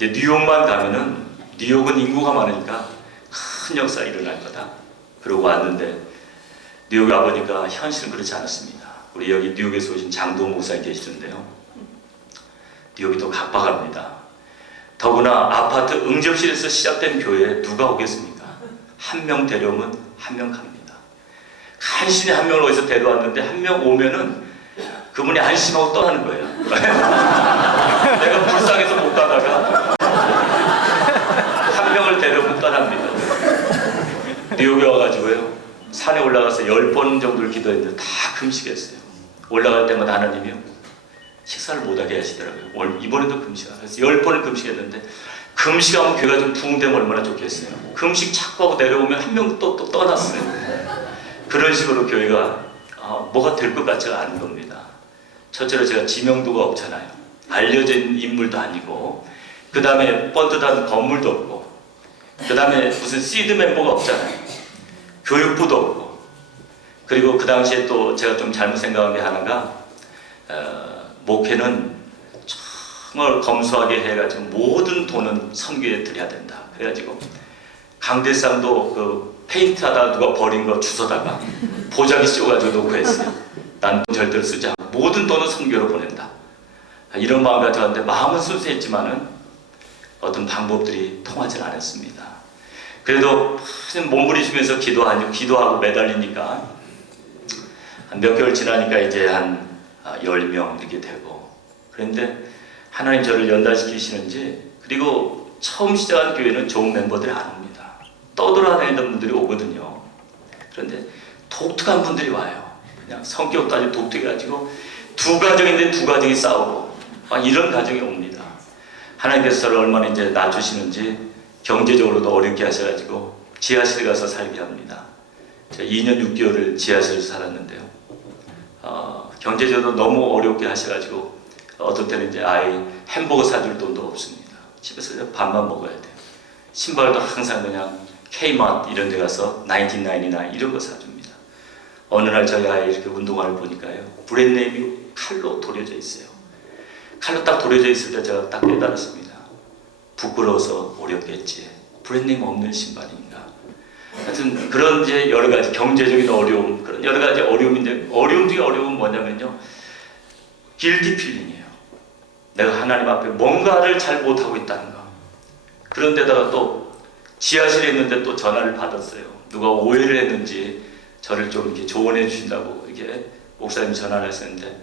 이제 뉴욕만 가면은 뉴욕은 인구가 많으니까 큰 역사가 일어날 거다. 그러고 왔는데 뉴욕에 와보니까 현실은 그렇지 않았습니다. 우리 여기 뉴욕에서 오신 장도 목사님 계시는데요. 뉴욕이 또 각박합니다. 더구나 아파트 응접실에서 시작된 교회에 누가 오겠습니까? 한 명 데려오면 한 명 갑니다. 간신히 한 명을 어디서 데려왔는데 한 명 오면은 그분이 안심하고 떠나는 거예요. 내가 불쌍해서 못 가다가 한 명을 데려오면 떠납니다. 뉴욕에 와가지고요, 산에 올라가서 10번 정도를 기도했는데 다 금식했어요. 올라갈 때마다 하나님이요, 식사를 못하게 하시더라고요. 이번에도 금식하라. 그래서 10번을 금식했는데, 금식하면 교회가 좀 부흥되면 얼마나 좋겠어요. 금식 찾고 하고 내려오면 한 명 또 떠났어요. 그런 식으로 교회가 뭐가 될 것 같지가 않은 겁니다. 첫째로 제가 지명도가 없잖아요. 알려진 인물도 아니고, 그 다음에 뻔듯한 건물도 없고, 그 다음에 무슨 시드 멤버가 없잖아요. 교육부도 없고, 그리고 그 당시에 또 제가 좀 잘못 생각한 게 하나가, 목회는 정말 검소하게 해가지고 모든 돈은 선교에 드려야 된다. 그래가지고 강대상도 그 페인트 하다가 누가 버린 거 주워다가 보자기 씌워가지고 놓고 했어요. 난 돈 절대로 쓰지 않고 모든 돈은 선교로 보낸다. 이런 마음이 가져갔는데, 마음은 순수했지만은 어떤 방법들이 통하지 않았습니다. 그래도 몸부림치면서 기도하고 매달리니까 몇 개월 지나니까 이제 한 10명 이렇게 되고, 그런데 하나님 저를 연단시키시는지, 그리고 처음 시작한 교회는 좋은 멤버들이 안 옵니다. 떠돌아다니는 분들이 오거든요. 그런데 독특한 분들이 와요. 그냥 성격도 아주 독특해가지고 두 가정인데 두 가정이 싸우고 막 이런 가정이 옵니다. 하나님께서 저를 얼마나 이제 낮추시는지, 경제적으로도 어렵게 하셔가지고 지하실에 가서 살게 합니다. 제가 2년 6개월을 지하실에서 살았는데요. 경제적으로 너무 어렵게 하셔가지고 어떤 때는 이제 아이 햄버거 사줄 돈도 없습니다. 집에서 그냥 밥만 먹어야 돼요. 신발도 항상 그냥 K마트 이런 데 가서 1999 이런 거 사줍니다. 어느 날 저희 아이 이렇게 운동화를 보니까요, 브랜드네임이 칼로 도려져 있어요. 칼로 딱 도려져 있을 때 제가 딱 깨달았습니다. 부끄러워서 어렵겠지, 브랜드네임 없는 신발인가. 하여튼 그런 이제 여러 가지 경제적인 어려움, 그런 여러 가지 어려움인데, 어려움 중에 어려움은 뭐냐면요, 길티 필링이에요. 내가 하나님 앞에 뭔가를 잘 못하고 있다는 거. 그런데다가 또 지하실에 있는데 또 전화를 받았어요. 누가 오해를 했는지 저를 좀 이렇게 조언해 주신다고 이렇게 목사님 전화를 하셨는데,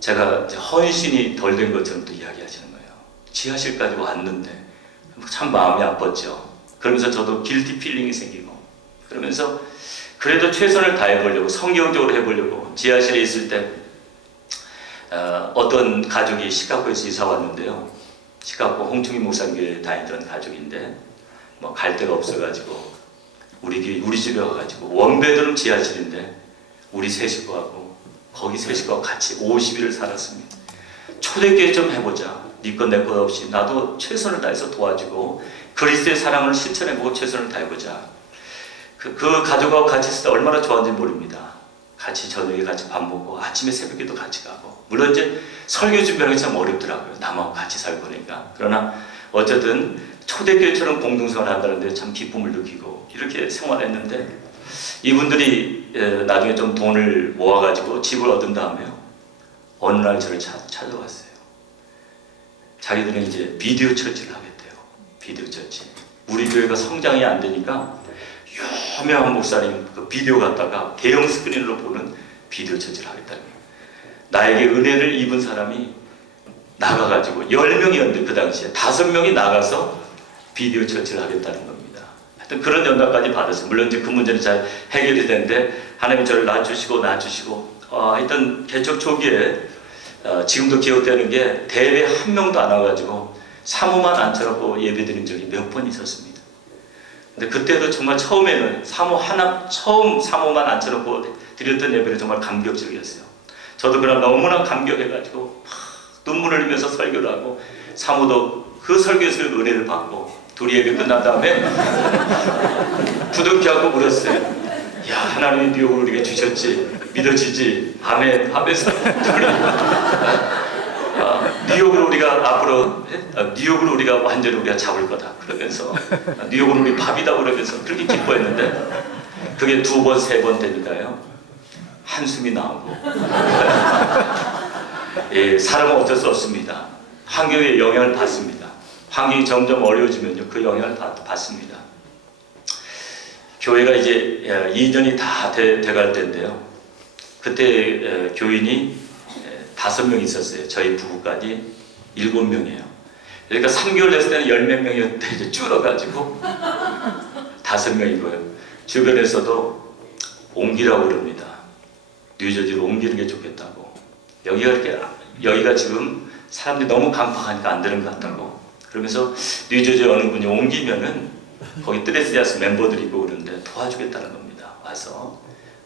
제가 이제 헌신이 덜 된 것처럼 또 이야기하시는 거예요. 지하실까지 왔는데 참 마음이 아팠죠. 그러면서 저도 길티 필링이 생기고, 그러면서 그래도 최선을 다해보려고, 성경적으로 해보려고 지하실에 있을 때 어떤 가족이 시카고에서 이사 왔는데요. 시카고 홍충희 목사님교회 다니던 가족인데 뭐 갈 데가 없어가지고 우리 집에 와가지고, 원베드룸 지하실인데 우리 세 식구하고 거기 세 식구하고 같이 50일을 살았습니다. 초대교회 좀 해보자. 네 것 내 것 없이 나도 최선을 다해서 도와주고 그리스도의 사랑을 실천해보고 최선을 다해보자. 그 가족하고 같이 있을 때 얼마나 좋아하는지 모릅니다. 같이 저녁에 같이 밥 먹고 아침에 새벽에도 같이 가고, 물론 이제 설교 준비하는 게 참 어렵더라고요. 남하고 같이 살고 그러니까. 그러나 어쨌든 초대교회처럼 공동생활을 한다는데 참 기쁨을 느끼고 이렇게 생활했는데, 이분들이 나중에 좀 돈을 모아가지고 집을 얻은 다음에요, 어느 날 저를 찾아왔어요. 자기들은 이제 비디오 처치를 하겠대요. 비디오 처치. 우리 교회가 성장이 안 되니까 유명한 목사님 그 비디오 갖다가 대형 스크린으로 보는 비디오 처치를 하겠다는 거예요. 나에게 은혜를 입은 사람이 나가가지고 10명이었는데 그 당시에 5명이 나가서 비디오 처치를 하겠다는 겁니다. 하여튼 그런 연락까지 받았어요. 물론 이제 그 문제는 잘 해결이 됐는데, 하나님이 저를 낮추시고 하여튼 개척 초기에 지금도 기억되는 게, 대회 한 명도 안 와가지고 사모만 앉혀놓고 예배드린 적이 몇 번 있었습니다. 근데 그때도 정말 처음에는 처음 사모만 앉혀놓고 드렸던 예배는 정말 감격적이었어요. 저도 그날 너무나 감격해가지고 눈물을 흘리면서 설교를 하고, 사모도 그 설교에서 은혜를 받고, 둘이 예배 끝난 다음에 부둥켜갖고 울었어요. 야, 하나님이 뉴욕을 우리에게 주셨지, 믿어지지, 아멘 하면서 둘이 뉴욕을 우리가 앞으로 뉴욕을 우리가 완전히 우리가 잡을 거다 그러면서 뉴욕은 우리 밥이다 그러면서 그렇게 기뻐했는데 그게 2번, 3번 되니까요 한숨이 나오고 예, 사람은 어쩔 수 없습니다. 환경의 영향을 받습니다. 환경이 점점 어려워지면요 그 영향을 받습니다. 교회가 이제 2년이 다 돼갈 때인데요. 그때 교인이 5명 있었어요. 저희 부부까지 7명이에요. 그러니까 3개월 됐을 때는 10몇 명이었는데 이제 줄어가지고 5명이고요. 주변에서도 옮기라고 그럽니다. 뉴저지로 옮기는 게 좋겠다고. 여기가 지금 사람들이 너무 강팍하니까 안 되는 것 같다고. 그러면서 뉴저지 어느 분이 옮기면은 거기 트레스야스 멤버들이 있고 그러는데 도와주겠다는 겁니다. 와서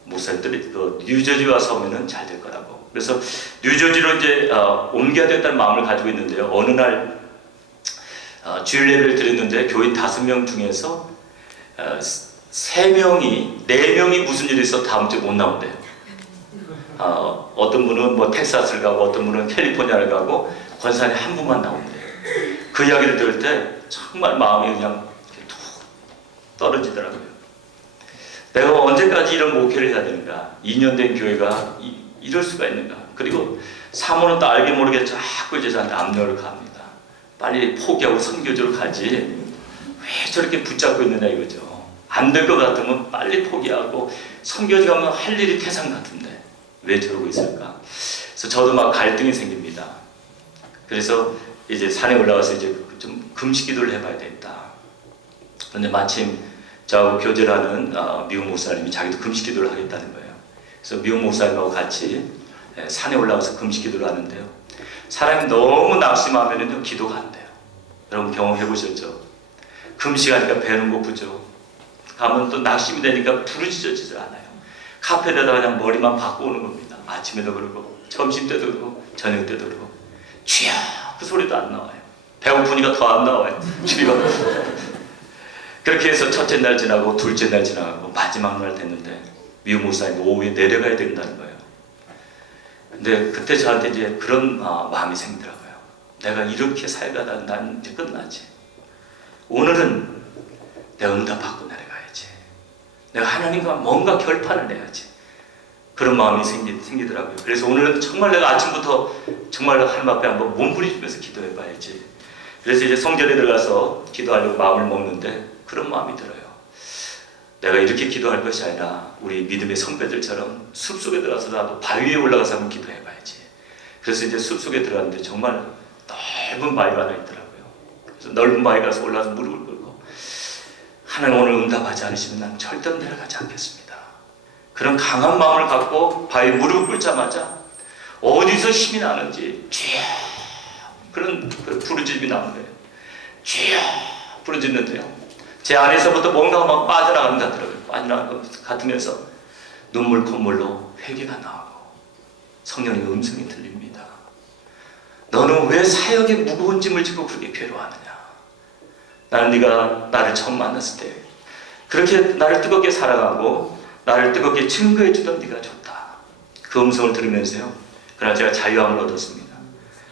목사님들이 뉴저지 와서 오면은 잘 될 거라고. 그래서 뉴저지로 이제 옮겨야 된다는 마음을 가지고 있는데요. 어느 날 주일 예배를 드렸는데 교인 5명 중에서 4명이 무슨 일이 있어 다음 주에 못 나온대요. 어떤 분은 뭐 텍사스를 가고 어떤 분은 캘리포니아를 가고 권사님 한 분만 나온대요. 그 이야기를 들을 때 정말 마음이 그냥 툭 떨어지더라고요. 내가 언제까지 이런 목회를 해야 되는가? 2년 된 교회가 이럴 수가 있는가? 그리고 사모는 또 알게 모르게 자꾸 이제 저한테 압력을 가합니다. 빨리 포기하고 선교지로 가지. 왜 저렇게 붙잡고 있느냐 이거죠. 안 될 것 같으면 빨리 포기하고 선교지 가면 할 일이 태산 같은데 왜 저러고 있을까? 그래서 저도 막 갈등이 생깁니다. 그래서 이제 산에 올라가서 이제 좀 금식 기도를 해봐야 되겠다. 그런데 마침 저하고 교제를 하는 미국 목사님이 자기도 금식 기도를 하겠다는 거예요. 그래서 미국 목사님하고 같이 산에 올라가서 금식 기도를 하는데요. 사람이 너무 낙심하면 기도가 안 돼요. 여러분 경험해 보셨죠? 금식하니까 배는 고프죠. 가면 또 낙심이 되니까 부르짖어지질 않아요. 카페에다가 그냥 머리만 바꿔오는 겁니다. 아침에도 그러고 점심 때도 그러고 저녁 때도 그러고 쥐야 그 소리도 안 나와요. 배고프니까 더 안 나와요. 주리가 그렇게 해서 첫째 날 지나고 둘째 날 지나가고 마지막 날 됐는데 미국 목사님이 오후에 내려가야 된다는 거예요. 근데 그때 저한테 이제 그런 마음이 생기더라고요. 내가 이렇게 살다가 난 이제 끝나지. 오늘은 내가 응답받고 내려가야지. 내가 하나님과 뭔가 결판을 내야지. 그런 마음이 생기더라고요. 그래서 오늘은 정말 내가 아침부터 정말 하나님 앞에 한번 몸부림치면서 기도해 봐야지. 그래서 이제 성전에 들어가서 기도하려고 마음을 먹는데 그런 마음이 들어요. 내가 이렇게 기도할 것이 아니라 우리 믿음의 선배들처럼 숲속에 들어가서 나도 바위 위에 올라가서 한번 기도해 봐야지. 그래서 이제 숲속에 들어갔는데 정말 넓은 바위가 하나 있더라고요. 그래서 넓은 바위 가서 올라가서 무릎을 꿇고 하나님 오늘 응답하지 않으시면 난 절대로 내려가지 않겠습니다. 그런 강한 마음을 갖고 바위에 무릎을 꿇자마자 어디서 힘이 나는지 쥐야 그런 부르짖음이 나는 거예요. 쥐야 부르짖는데요. 제 안에서부터 뭔가 막 빠져나가는 것 같더라고요. 빠져나가는 것 같으면서 눈물 콧물로 회개가 나오고 성령의 음성이 들립니다. 너는 왜 사역에 무거운 짐을 지고 그렇게 괴로워하느냐? 나는 네가 나를 처음 만났을 때 그렇게 나를 뜨겁게 사랑하고 나를 뜨겁게 증거해 주던 네가 좋다. 그 음성을 들으면서요. 그러나 제가 자유함을 얻었습니다.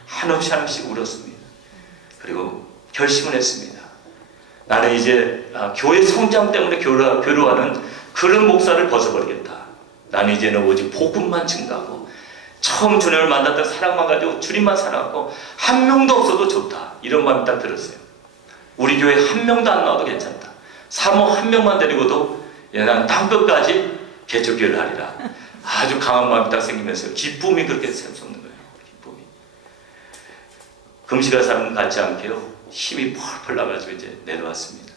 한없이 한없이 울었습니다. 그리고 결심을 했습니다. 나는 이제 교회 성장 때문에 괴로워하는 그런 목사를 벗어버리겠다. 나는 이제는 오직 복음만 증가하고 처음 주님을 만났던 사랑만 가지고 주님만 사랑하고 한 명도 없어도 좋다. 이런 마음이 딱 들었어요. 우리 교회 한 명도 안 나와도 괜찮다. 사모 한 명만 데리고도 난 땅끝까지 개척교회를 하리라. 아주 강한 마음이 딱 생기면서 기쁨이 그렇게 샘솟는 거예요. 기쁨이. 금식할 사람은 같지 않게요. 힘이 펄펄 나가지고 이제 내려왔습니다.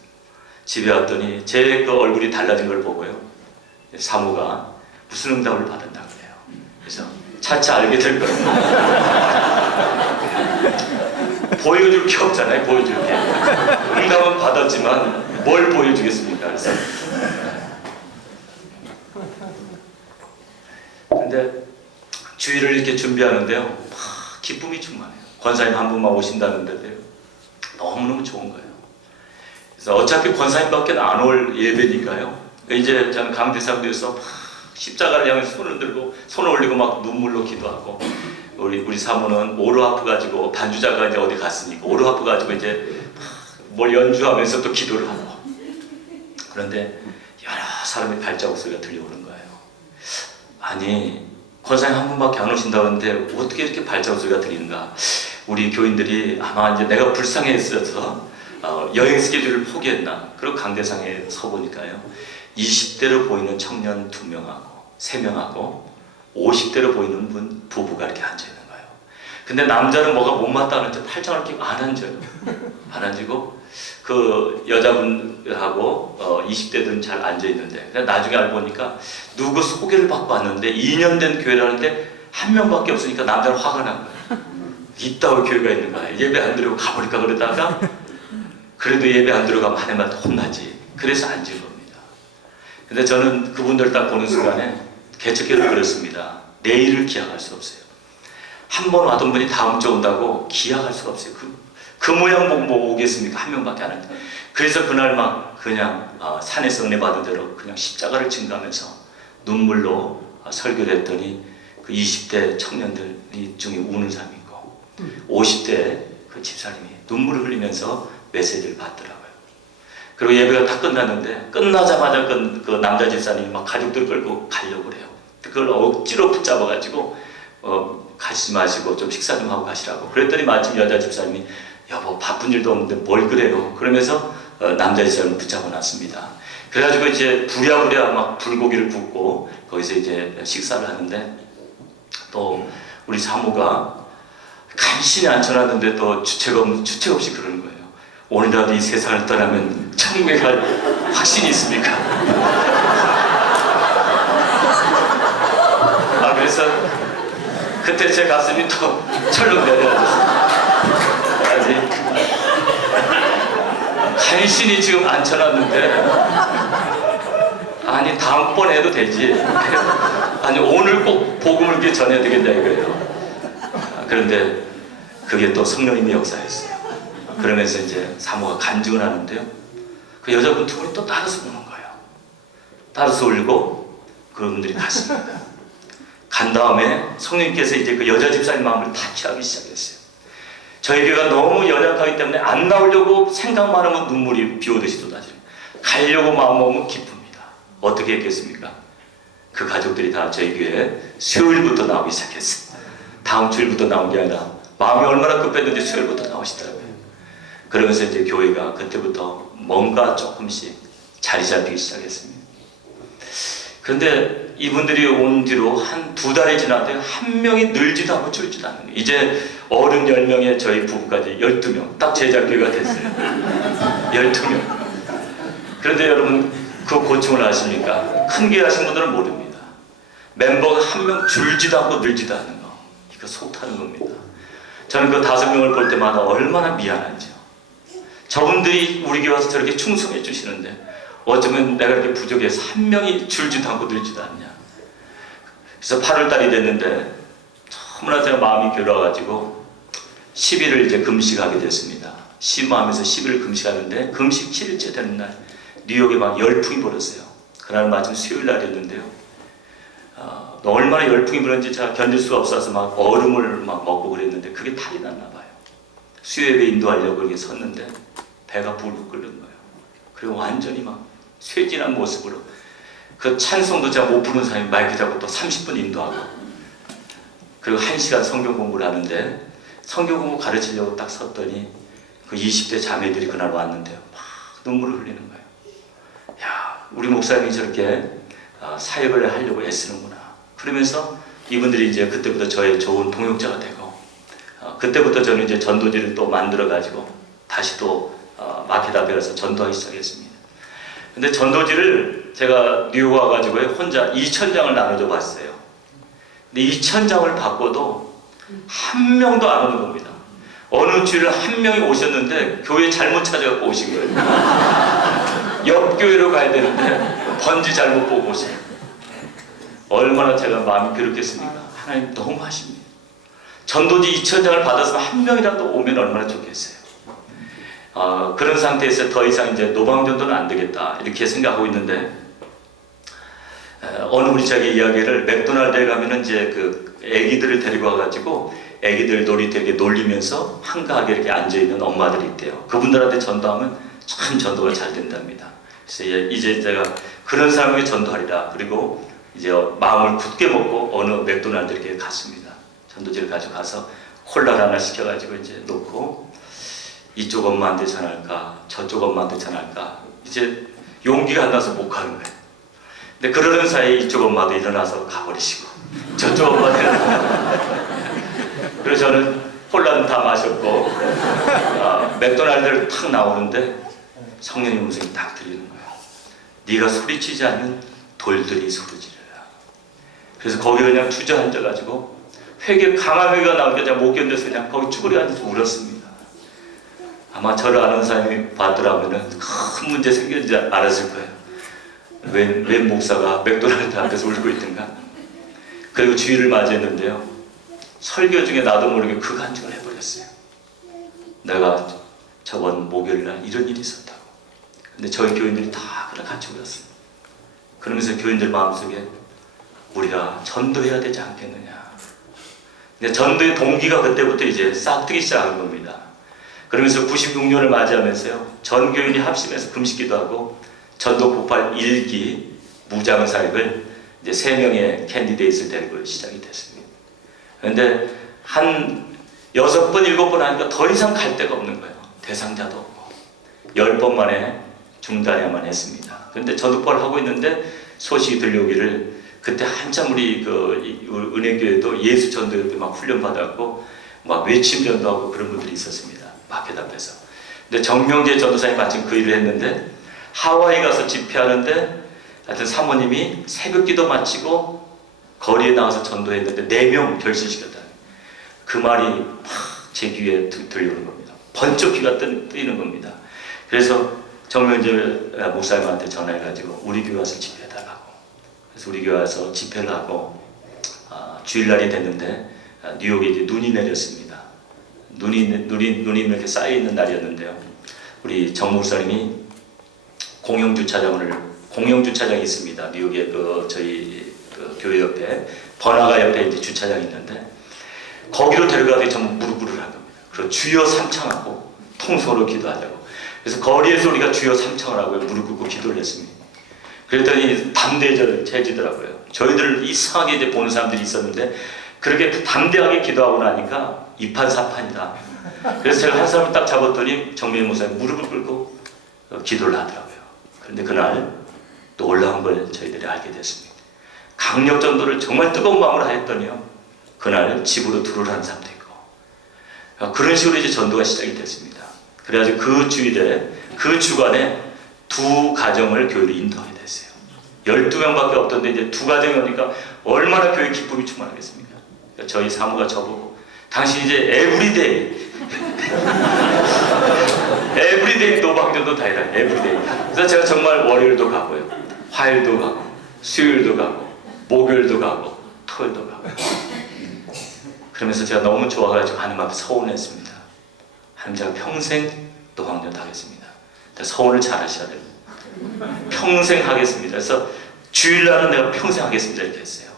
집에 왔더니 제 그 얼굴이 달라진 걸 보고요. 사모가 무슨 응답을 받았다고 그래요. 그래서 차차 알게 될 거예요. 보여줄 게 없잖아요. 보여줄 게. 응답은 받았지만 뭘 보여주겠습니까? 그래서 근데 주일을 이렇게 준비하는데요. 기쁨이 충만해요. 권사님 한 분만 오신다는데도요. 너무너무 좋은 거예요. 그래서 어차피 권사님밖에 안 올 예배니까요. 이제 저는 강대상도에서 십자가를 향해 손을 들고 손을 올리고 막 눈물로 기도하고 우리 사모는 오로 아프 가지고 반주자가 이제 어디 갔으니까 오로 아프 가지고 이제 뭘 연주하면서 또 기도를 하고. 그런데 여러 사람의 발자국 소리가 들려오는 거예요. 아니, 권사님 한 분밖에 안 오신다고 하는데 어떻게 이렇게 발자국 소리가 들리는가? 우리 교인들이 아마 이제 내가 불쌍했어서 여행 스케줄을 포기했나? 그리고 강대상에 서보니까요, 20대로 보이는 청년 2명하고 3명하고 50대로 보이는 분 부부가 이렇게 앉아 있는 거예요. 근데 남자는 뭐가 못마땅한지 팔짱을 끼고 안 앉아요. 안 앉고 그 여자분하고 20대들은 잘 앉아 있는데, 나중에 알고 보니까 누구 소개를 받고 왔는데 2년 된 교회라는데 한 명밖에 없으니까 남자는 화가 난 거예요. 이따위 교회가 있는 거야. 예배 안 드리고 가버릴까 그러다가 그래도 예배 안 들어가면 한 해만 혼나지. 그래서 앉은 겁니다. 근데 저는 그분들 딱 보는 순간에 개척교회를 그렇습니다. 내일을 기약할 수 없어요. 한 번 와던 분이 다음 주 온다고 기약할 수가 없어요. 그 모양 보고 뭐 오겠습니까? 한 명밖에 안 하는데. 그래서 그날 막 그냥 산에서 은혜 받은 대로 그냥 십자가를 증가하면서 눈물로 설교를 했더니 그 20대 청년들 중에 우는 사람이 있고 50대 그 집사님이 눈물을 흘리면서 메시지를 받더라고요. 그리고 예배가 다 끝났는데 끝나자마자 그 남자 집사님이 막 가족들 끌고 가려고 그래요. 그걸 억지로 붙잡아가지고 가시지 마시고 좀 식사 좀 하고 가시라고. 그랬더니 마침 여자 집사님이 여보 바쁜 일도 없는데 뭘 그래요? 그러면서 남자 집사님을 붙잡아 놨습니다. 그래가지고 이제 부랴부랴 막 불고기를 굽고 거기서 이제 식사를 하는데 또 우리 사모가 간신히 앉혀놨는데 또 주책 없이 그러는 거예요. 오늘이라도 이 세상을 떠나면 천국에 갈 확신이 있습니까? 그래서 그때 제 가슴이 또 철렁 내려앉았어요. 간신히 지금 앉혀놨는데 아니 다음번에도 되지. 아니 오늘 꼭 복음을 이렇게 전해야 되겠냐 이거예요. 그런데 그게 또 성령님의 역사였어요. 그러면서 이제 사모가 간증을 하는데요, 그 여자분 두 분이 또 따라서 우는 거예요. 따라서 울고 그분들이 갔습니다. 간 다음에 성령님께서 이제 그 여자 집사님 마음을 타치하기 시작했어요. 저희 교회가 너무 연약하기 때문에 안 나오려고 생각만 하면 눈물이 비오듯이 쏟아져요. 가려고 마음먹으면 기쁩니다. 어떻게 했겠습니까? 그 가족들이 다 저희 교회에 수요일부터 나오기 시작했어요. 다음 주일부터 나온 게 아니라 마음이 얼마나 급했는지 수요일부터 나오시더라고요. 그러면서 이제 교회가 그때부터 뭔가 조금씩 자리 잡히기 시작했습니다. 그런데 이분들이 온 뒤로 한 2달이 지났는데 한 명이 늘지도 않고 줄지도 않는 거예요. 이제 어른 10명에 저희 부부까지 12명, 딱 제자교회가 됐어요. 12명. 그런데 여러분 그 고충을 아십니까? 큰 교회 하신 분들은 모릅니다. 멤버가 한 명 줄지도 않고 늘지도 않는 거, 이거 속 타는 겁니다. 저는 그 5명을 볼 때마다 얼마나 미안한지요. 저분들이 우리 교회 와서 저렇게 충성해 주시는데 어쩌면 내가 이렇게 부족해서 한 명이 줄지도 않고 늘지도 않냐. 그래서 8월달이 됐는데 너무나 제가 마음이 괴로워가지고 10일을 이제 금식하게 됐습니다. 심마하면서 10일을 금식하는데 금식 7일째 되는 날 뉴욕에 막 열풍이 불었어요. 그날 마침 수요일 날이었는데요. 얼마나 열풍이 불었는지 제가 견딜 수가 없어서 막 얼음을 막 먹고 그랬는데 그게 탈이 났나 봐요. 수요예배 인도하려고 이렇게 섰는데 배가 불고 끓는 거예요. 그리고 완전히 막 쇠진한 모습으로 그 찬송도 제가 못 부르는 사람이 마이크 잡고 또 30분 인도하고 그리고 1시간 성경 공부를 하는데 성경 공부 가르치려고 딱 섰더니 그 20대 자매들이 그날 왔는데요. 막 눈물을 흘리는 거예요. 야, 우리 목사님이 저렇게 사역을 하려고 애쓰는구나. 그러면서 이분들이 이제 그때부터 저의 좋은 동역자가 되고 그때부터 저는 이제 전도지를 또 만들어 가지고 다시 또 마켓 앞에 가서 전도하기 시작했습니다. 근데 전도지를 제가 뉴욕 와가지고 혼자 2,000장을 나눠줘 봤어요. 근데 2,000장을 받고도 한 명도 안 오는 겁니다. 어느 주일에 한 명이 오셨는데 교회 잘못 찾아갖고 오신 거예요. 옆 교회로 가야 되는데 번지 잘못 보고 오신 거예요. 얼마나 제가 마음이 괴롭겠습니까? 하나님 너무 하십니다. 전도지 2,000장을 받았으면 한 명이라도 오면 얼마나 좋겠어요. 그런 상태에서 더 이상 이제 노방전도는 안 되겠다 이렇게 생각하고 있는데 어느 우리 자기 이야기를 맥도날드에 가면은 이제 그 애기들을 데리고 와가지고 애기들 놀이터에 놀리면서 한가하게 이렇게 앉아있는 엄마들이 있대요. 그분들한테 전도하면 참 전도가 잘 된답니다. 그래서 이제 제가 그런 사람에게 전도하리라. 그리고 이제 마음을 굳게 먹고 어느 맥도날드 이렇게 갔습니다. 전도지를 가지고 가서 콜라를 하나 시켜가지고 이제 놓고 이쪽 엄마한테 전할까 저쪽 엄마한테 전할까 이제 용기가 안 나서 못 가는 거예요. 근데 그러는 사이에 이쪽 엄마도 일어나서 가버리시고 저쪽 엄마는 그래서 저는 콜라는 다 마셨고 맥도날드를 탁 나오는데 성령의 음성이 딱 들리는 거예요. 네가 소리치지 않는 돌들이 소리지르라. 그래서 거기 그냥 주저앉아가지고 강한 회개가 나오니까 제가 못 견뎌서 그냥 거기 쭈그려 앉아서 울었습니다. 아마 저를 아는 사람이 봤더라면 큰 문제 생겼는지 알았을 거예요. 웬 목사가 맥도날드 앞에서 울고 있던가. 그리고 주일을 맞이했는데요. 설교 중에 나도 모르게 그 간증을 해버렸어요. 내가 저번 목요일날 이런 일이 있었다고. 근데 저희 교인들이 다 그냥 같이 울었어요. 그러면서 교인들 마음속에 우리가 전도해야 되지 않겠느냐. 근데 전도의 동기가 그때부터 이제 싹트기 시작한 겁니다. 그러면서 96년을 맞이하면서요. 전 교인이 합심해서 금식기도 하고 전도 폭발 1기 무장 사역을 이제 3명의 캔디데이트를 데리고 시작이 됐습니다. 그런데 한 6번, 7번 하니까 더 이상 갈 데가 없는 거예요. 대상자도 없고 10번 만에 중단해야만 했습니다. 그런데 전도폭발을 하고 있는데 소식이 들려오기를 그때 한참 우리 은혜교회도 예수 전도회 막 훈련받았고 막 외침 전도하고 그런 분들이 있었습니다. 마켓 앞에서. 근데 정명재 전도사님 마침 그 일을 했는데 하와이 가서 집회하는데 하여튼 사모님이 새벽기도 마치고 거리에 나와서 전도했는데 4명 결실시켰다. 그 말이 막 제 귀에 들려오는 겁니다. 번쩍 귀가 뜨이는 겁니다. 그래서 정명재 목사님한테 전화해가지고 우리 교회 와서 집회해달라고. 그래서 우리 교회 와서 집회를 하고 주일날이 됐는데 뉴욕에 이제 눈이 내렸습니다. 눈이 이렇게 쌓여있는 날이었는데요. 우리 정 목사님이 공영주차장이 있습니다. 뉴욕에 저희 교회 옆에 번화가 옆에 이제 주차장이 있는데 거기로 데려가서 전부 무릎을 한 겁니다. 그리고 주여 삼창하고 통성으로 기도하자고. 그래서 거리에서 우리가 주여 삼창을 하고 무릎 꿇고 기도를 했습니다. 그랬더니 담대해지더라고요. 저희들 이상하게 이제 보는 사람들이 있었는데 그렇게 담대하게 기도하고 나니까 이판사판이다. 그래서 제가 한 사람을 딱 잡았더니 정명희 목사님 무릎을 꿇고 기도를 하더라고요. 그런데 그날 또 올라온 걸 저희들이 알게 됐습니다. 강력 전도를 정말 뜨거운 마음으로 하였더니요. 그날 집으로 들어오라는 사람도 있고 그런 식으로 이제 전도가 시작이 됐습니다. 그래가지고 그 주일에 그 주간에 2 가정을 교회로 인도하게 됐어요. 12명밖에 없던데 이제 2 가정이 오니까 얼마나 교회 기쁨이 충만하겠습니까? 그러니까 저희 사모가 저보고 당신 이제 에브리데이 노방전도 다 해라. 에브리데이. 그래서 제가 정말 월요일도 가고요. 화요일도 가고 수요일도 가고 목요일도 가고 토요일도 가고 그러면서 제가 너무 좋아가지고 하나님 앞에 서운했습니다. 하나님 제가 평생 노방전 하겠습니다. 서운을 잘 하셔야 돼요. 평생 하겠습니다. 그래서 주일날은 내가 평생 하겠습니다 이렇게 했어요.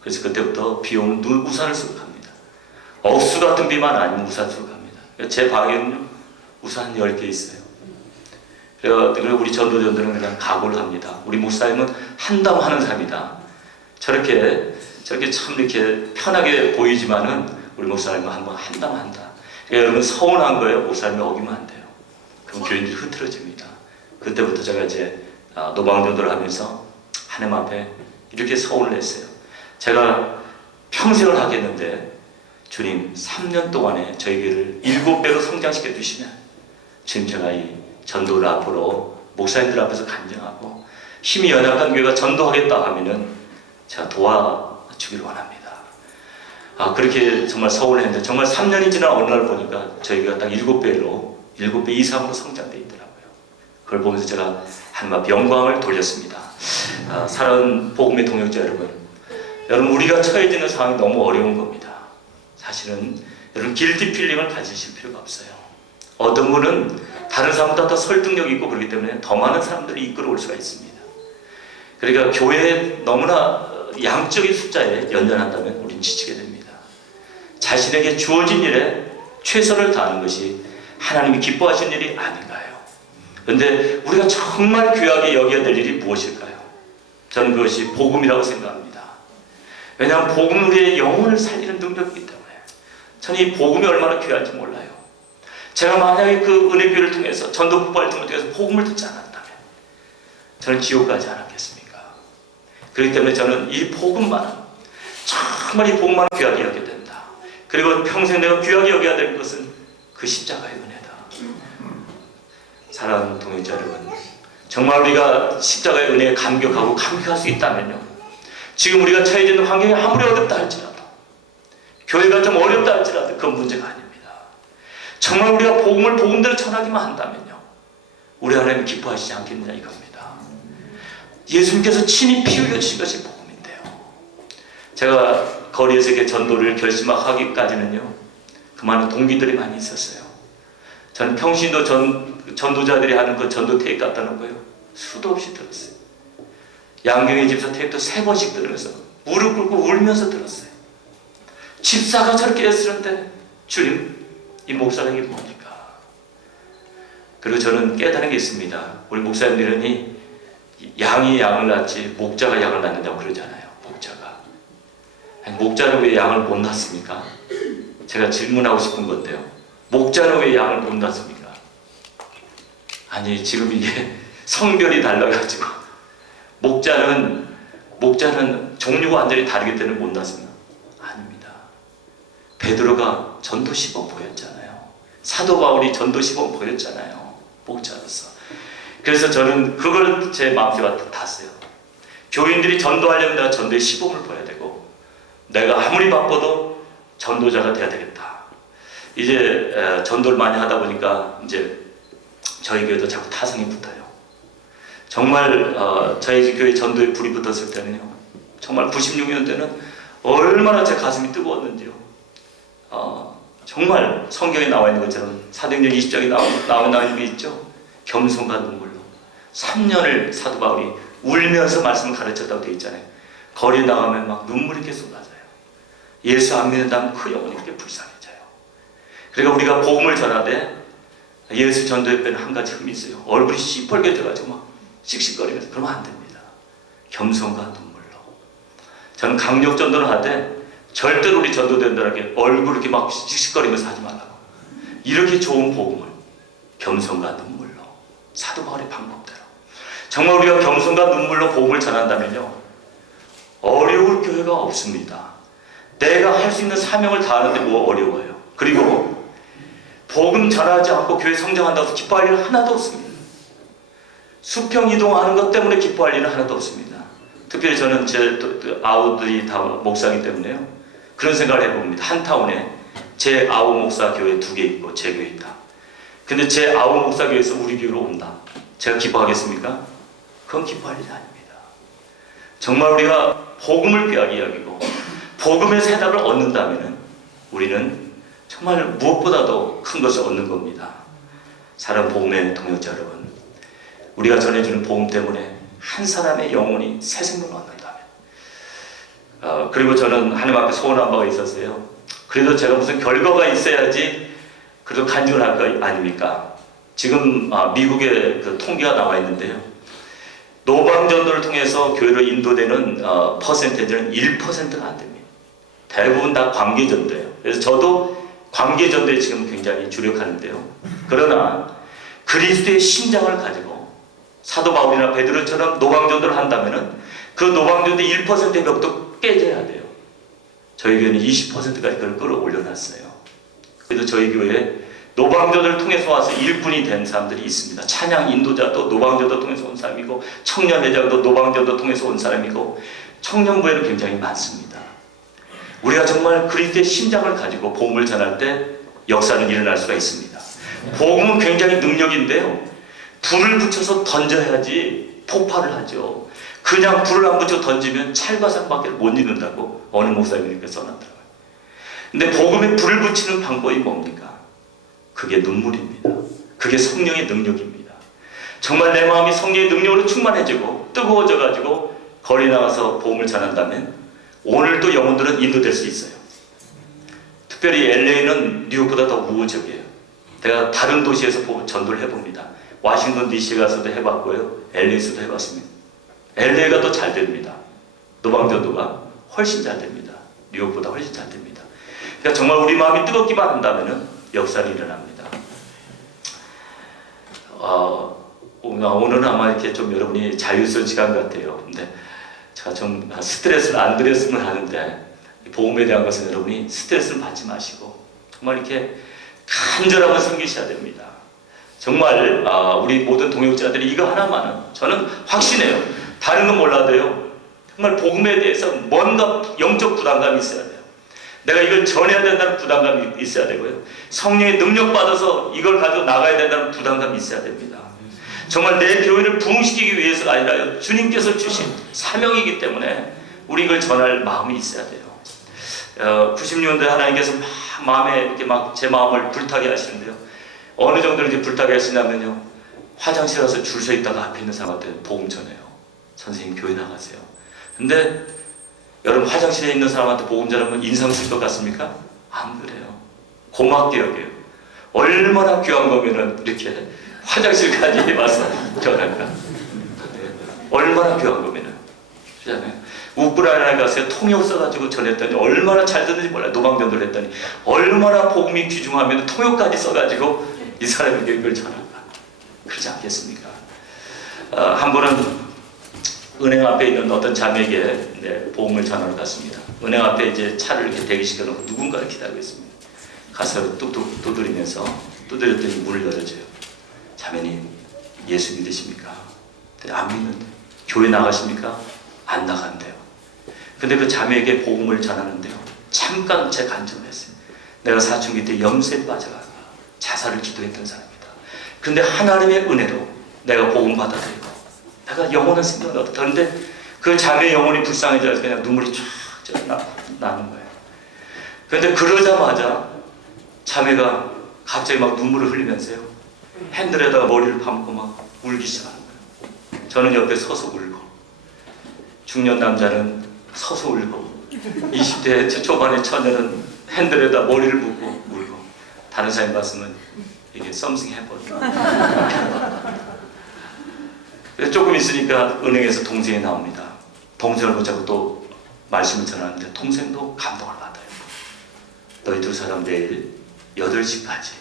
그래서 그때부터 비 오면 우산을 쓰고 갑니다. 억수 같은 비만 아니면 우산 쓰고 갑니다. 제 방에는 우산 10개 있어요. 그리고 우리 전도전들은 그냥 각오를 합니다. 우리 목사님은 한담 하는 사람이다. 저렇게 참 이렇게 편하게 보이지만은 우리 목사님은 한번 한담한다. 그러니까 여러분 서운한 거예요. 목사님이 어기면 안 돼요. 그럼 교인들이 흐트러집니다. 그때부터 제가 이제 노방전도를 하면서 하나님 앞에 이렇게 서운을 했어요. 제가 평생을 하겠는데 주님 3년 동안에 저희 교회를 7배로 성장시켜 주시면 주님 제가 이 전도를 앞으로 목사님들 앞에서 간증하고 힘이 연약한 교회가 전도하겠다 하면은 제가 도와주기를 원합니다. 그렇게 정말 서운했는데 정말 3년이 지난 어느 날 보니까 저희가 딱 7배 이상으로 성장되어 있더라고요. 그걸 보면서 제가 하나님 앞에 영광을 돌렸습니다. 사랑하는 복음의 동역자 여러분 우리가 처해지는 상황이 너무 어려운 겁니다. 사실은 여러분 길티 필링을 가지실 필요가 없어요. 어떤 분은 다른 사람보다 더 설득력 있고 그렇기 때문에 더 많은 사람들을 이끌어올 수가 있습니다. 그러니까 교회에 너무나 양적인 숫자에 연연한다면 우리는 지치게 됩니다. 자신에게 주어진 일에 최선을 다하는 것이 하나님이 기뻐하시는 일이 아닌가요? 그런데 우리가 정말 귀하게 여겨야 될 일이 무엇일까요? 저는 그것이 복음이라고 생각합니다. 왜냐하면 복음은 우리의 영혼을 살리는 능력이기 때문에 저는 이 복음이 얼마나 귀한지 몰라요. 제가 만약에 그 은혜교회를 통해서 전도 폭발 등을 통해서 복음을 듣지 않았다면 저는 지옥 가지 않았겠습니까? 그렇기 때문에 저는 이 복음만은 정말 이 복음만을 귀하게 여겨야 된다. 그리고 평생 내가 귀하게 여겨야 될 것은 그 십자가의 은혜다. 사랑하는 동역자 여러분, 정말 우리가 십자가의 은혜에 감격하고 감격할 수 있다면요, 지금 우리가 처해져 있는 환경이 아무리 어렵다 할지라도, 교회가 좀 어렵다 할지라도 그건 문제가 아닙니다. 정말 우리가 복음을 복음대로 전하기만 한다면요, 우리 하나님 기뻐하시지 않겠느냐 이겁니다. 예수님께서 친히 피 흘려주신 것이 복음인데요. 제가 거리에서 이렇게 전도를 결심하기까지는요, 그 많은 동기들이 많이 있었어요. 저는 평신도 전도자들이 하는 그 전도 테이프 갖다 놓은 거예요. 수도 없이 들었어요. 양경의 집사 테이프도 3번씩 들으면서 무릎 꿇고 울면서 들었어요. 집사가 저렇게 애쓰는데 주님, 이 목사에게 뭡니까? 그리고 저는 깨달은 게 있습니다. 우리 목사님들은 양이 양을 낳지 목자가 양을 낳는다고 그러잖아요. 목자가. 아니, 목자는 왜 양을 못 낳습니까? 제가 질문하고 싶은 건데요. 목자는 왜 양을 못 낳습니까? 아니, 지금 이게 성별이 달라가지고 목자는 종류가 완전히 다르기 때문에 못 낳습니다. 아닙니다. 베드로가 전도 시범 보였잖아요. 사도 바울이 전도 시범 보였잖아요. 목자로서. 그래서 저는 그걸 제 마음속에 탔어요. 교인들이 전도하려면 내가 전도의 시범을 보여야 되고, 내가 아무리 바빠도 전도자가 돼야 되겠다. 이제 전도를 많이 하다 보니까 이제 저희 교회도 자꾸 타성이 붙어요. 정말 저희 교회 전도에 불이 붙었을 때는요, 정말 96년대는 얼마나 제 가슴이 뜨거웠는지요. 정말 성경에 나와 있는 것처럼 사도행전 20장에 나와 있는 게 있죠. 겸손과 눈물로 3년을 사도 바울이 울면서 말씀을 가르쳤다고 되어 있잖아요. 거리에 나가면 막 눈물이 이렇게 쏟아져요. 예수 안 믿는다면 그 영혼이 그렇게 불쌍해져요. 그러니까 우리가 복음을 전하되 예수 전도협회는 한 가지 흠이 있어요. 얼굴이 시뻘게 돼가지고 막 씩씩거리면서 그러면 안 됩니다. 겸손과 눈물로. 저는 강력 전도를 하되 절대로 우리 전도된다는 얼굴 이렇게 막 씩씩거리면서 하지 말라고. 이렇게 좋은 복음을 겸손과 눈물로, 사도 바울의 방법대로. 정말 우리가 겸손과 눈물로 복음을 전한다면요, 어려울 교회가 없습니다. 내가 할 수 있는 사명을 다하는데 뭐 어려워요. 그리고 복음 전하지 않고 교회 성장한다고 해서 기뻐할 일은 하나도 없습니다. 수평 이동하는 것 때문에 기뻐할 일은 하나도 없습니다. 특별히 저는 제 아우들이 다 목사이기 때문에요, 그런 생각을 해봅니다. 한 타운에 제 아우 목사 교회 2개 있고 제 교회 있다. 근데 제 아우 목사 교회에서 우리 교회로 온다. 제가 기뻐하겠습니까? 그건 기뻐할 일이 아닙니다. 정말 우리가 복음을 귀하게 여기고 복음의 해답을 얻는다면 우리는 정말 무엇보다도 큰 것을 얻는 겁니다. 사랑 복음의 동역자 여러분, 우리가 전해주는 복음 때문에 한 사람의 영혼이 새 생명을 얻는다면, 그리고 저는 하나님 앞에 소원한 바가 있었어요. 그래도 제가 무슨 결과가 있어야지 그래도 간증을 할 거 아닙니까? 지금 미국의 그 통계가 나와 있는데요, 노방전도를 통해서 교회로 인도되는 퍼센테이지는 1%가 안 됩니다. 대부분 다 관계전도예요. 그래서 저도 관계전도에 지금 굉장히 주력하는데요, 그러나 그리스도의 심장을 가지고 사도 바울이나 베드로처럼 노방전도를 한다면 그 노방전도의 1%의 벽도 깨져야 돼요. 저희 교회는 20%까지 그걸 끌어올려놨어요. 그래서 저희 교회에 노방전도를 통해서 와서 일꾼이 된 사람들이 있습니다. 찬양 인도자도 노방전도 통해서 온 사람이고, 청년회장도 노방전도 통해서 온 사람이고, 청년부에는 굉장히 많습니다. 우리가 정말 그리스도의 심장을 가지고 복음을 전할 때 역사는 일어날 수가 있습니다. 복음은 굉장히 능력인데요, 불을 붙여서 던져야지 폭발을 하죠. 그냥 불을 안 붙여 던지면 찰과상밖에 못 읽는다고 어느 목사님께서 써놨더라고요. 근데 복음에 불을 붙이는 방법이 뭡니까? 그게 눈물입니다. 그게 성령의 능력입니다. 정말 내 마음이 성령의 능력으로 충만해지고 뜨거워져가지고 거리 나가서 복음을 전한다면 오늘도 영혼들은 인도될 수 있어요. 특별히 LA는 뉴욕보다 더 우호적이에요. 제가 다른 도시에서 전도를 해봅니다. 워싱턴 DC 가서도 해봤고요. LA에서도 해봤습니다. LA가 더 잘 됩니다. 노방전도가 훨씬 잘 됩니다. 뉴욕보다 훨씬 잘 됩니다. 그러니까 정말 우리 마음이 뜨겁기만 한다면 역사는 일어납니다. 오늘은 아마 이렇게 좀 여러분이 자유스러운 시간 같아요. 근데 제가 좀 스트레스를 안 드렸으면 하는데, 복음에 대한 것은 여러분이 스트레스를 받지 마시고 정말 이렇게 간절함을 섬기셔야 됩니다. 정말 우리 모든 동역자들이 이거 하나만은 저는 확신해요. 다른 건 몰라도요, 정말 복음에 대해서 뭔가 영적 부담감이 있어야 돼요. 내가 이걸 전해야 된다는 부담감이 있어야 되고요, 성령의 능력 받아서 이걸 가지고 나가야 된다는 부담감이 있어야 됩니다. 정말 내 교회를 부흥시키기 위해서가 아니라 주님께서 주신 사명이기 때문에 우리 이걸 전할 마음이 있어야 돼요. 90년대 하나님께서 마음에 이렇게 제 마음을 불타게 하시는데요. 어느 정도로 이제 불타게 하시냐면요, 화장실 가서 줄 서 있다가 앞에 있는 사람한테 복음 전해요. 선생님 교회 나가세요. 근데 여러분, 화장실에 있는 사람한테 복음 전하면 인상 쓸 것 같습니까? 안 그래요. 고맙게 여겨요. 얼마나 귀한 거면은 이렇게 화장실까지 와서 전할까? 얼마나 귀한 거면은. 그렇잖아요. 우크라이나에 가서 통역 써가지고 전했더니 얼마나 잘 듣는지 몰라요. 노방전도를 했더니 얼마나 복음이 귀중하면 통역까지 써가지고 이 사람에게 이걸 전할까? 그렇지 않겠습니까? 한 번은 은행 앞에 있는 어떤 자매에게 복음을 전하러 갔습니다. 은행 앞에 이제 차를 이렇게 대기시켜놓고 누군가를 기다리고 있습니다. 가서 뚝뚝 두드리면서, 두드렸더니 문을 열어줘요. 자매님, 예수 믿으십니까? 안 믿는데. 교회 나가십니까? 안 나간대요. 근데 그 자매에게 복음을 전하는데요, 잠깐 제 간증을 했어요. 내가 사춘기 때 염세에 빠져가 자살을 기도했던 사람입니다. 근데 하나님의 은혜로 내가 복음 받아들이고 내가 영원한 생명을 얻었다. 그런데 그 자매의 영혼이 불쌍해져서 그냥 눈물이 쫙 나는 거예요. 그런데 그러자마자 자매가 갑자기 막 눈물을 흘리면서요, 핸들에다가 머리를 감고 막 울기 시작하는 거예요. 저는 옆에 서서 울고, 중년 남자는 서서 울고, 20대 초반의 처녀는 핸들에다 머리를 묶고 울고, 다른 사람이 봤으면 이게 something happened. 조금 있으니까 은행에서 동생이 나옵니다. 동생을 붙잡고 또 말씀을 전하는데 동생도 감동을 받아요. 너희 두 사람 내일 8시까지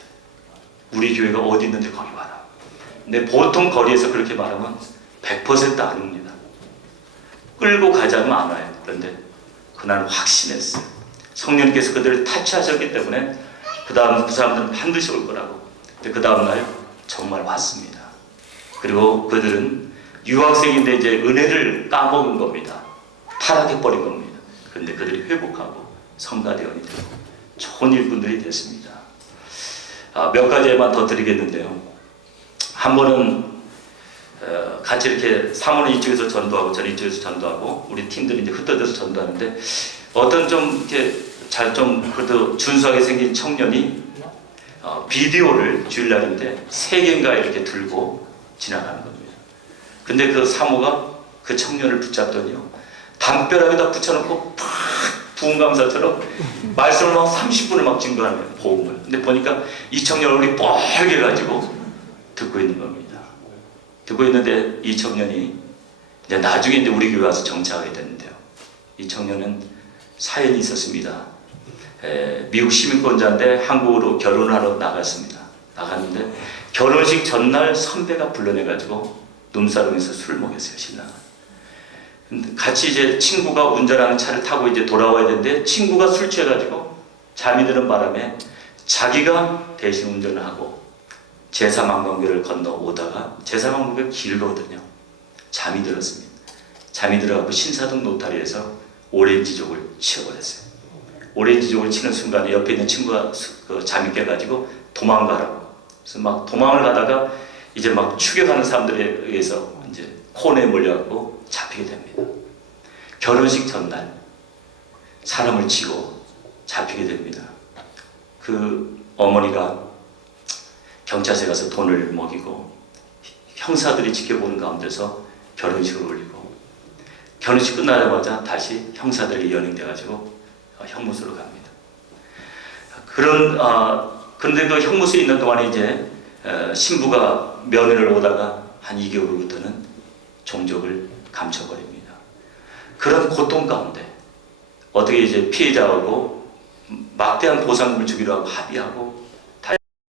우리 교회가 어디 있는데 거기 와라. 근데 보통 거리에서 그렇게 말하면 100% 안 옵니다. 끌고 가자면 안 와요. 그런데 그날 확신했어요. 성령께서 그들을 타치하셨기 때문에 그 다음 그 사람들은 반드시 올 거라고. 근데 그 다음날 정말 왔습니다. 그리고 그들은 유학생인데 이제 은혜를 까먹은 겁니다. 타락해버린 겁니다. 그런데 그들이 회복하고 성가대원이 되고 좋은 일꾼들이 됐습니다. 몇 가지만 더 드리겠는데요. 한 번은 같이 이렇게 사모는 이쪽에서 전도하고 저는 이쪽에서 전도하고 우리 팀들이 이제 흩어져서 전도하는데 어떤 좀 이렇게 잘 좀 그래도 준수하게 생긴 청년이 비디오를 주일날인데 3개인가 이렇게 들고 지나가는 겁니다. 근데 그 사모가 그 청년을 붙잡더니요, 담벼락에다 붙여놓고 팍 부흥 강사처럼 말씀을 막 30분을 막 증거하는 거예요. 복음을. 근데 보니까 이 청년 얼굴이 뻘게 가지고 듣고 있는 겁니다. 듣고 있는데 이 청년이 이제 나중에 이제 우리 교회 와서 정착하게 됐는데요. 이 청년은 사연이 있었습니다. 미국 시민권자인데 한국으로 결혼하러 나갔습니다. 나갔는데 결혼식 전날 선배가 불러내가지고 눈사롱에서 술을 먹였어요, 신랑은. 같이 이제 친구가 운전하는 차를 타고 이제 돌아와야 되는데 친구가 술 취해가지고 잠이 드는 바람에 자기가 대신 운전을 하고 제사망관교를 건너오다가 제사망관교가 길거든요. 잠이 들었습니다. 잠이 들어가고 신사동 노타리에서 오렌지족을 치워버렸어요. 오렌지족을 치는 순간에 옆에 있는 친구가 잠이 깨가지고 도망가라고. 그래서 막 도망을 가다가 이제 막 추격하는 사람들에 의해서 이제 콘에 몰려갖고 잡히게 됩니다. 결혼식 전날 사람을 치고 잡히게 됩니다. 그 어머니가 경찰서에 가서 돈을 먹이고 형사들이 지켜보는 가운데서 결혼식을 올리고 결혼식 끝나자마자 다시 형사들이 연행돼가지고 형무소로 갑니다. 그런데 그 형무소에 있는 동안에 이제 신부가 면회를 오다가 한 2개월 후부터는 종족을 감춰버립니다. 그런 고통 가운데 어떻게 이제 피해자하고 막대한 보상금을 주기로 하고 합의하고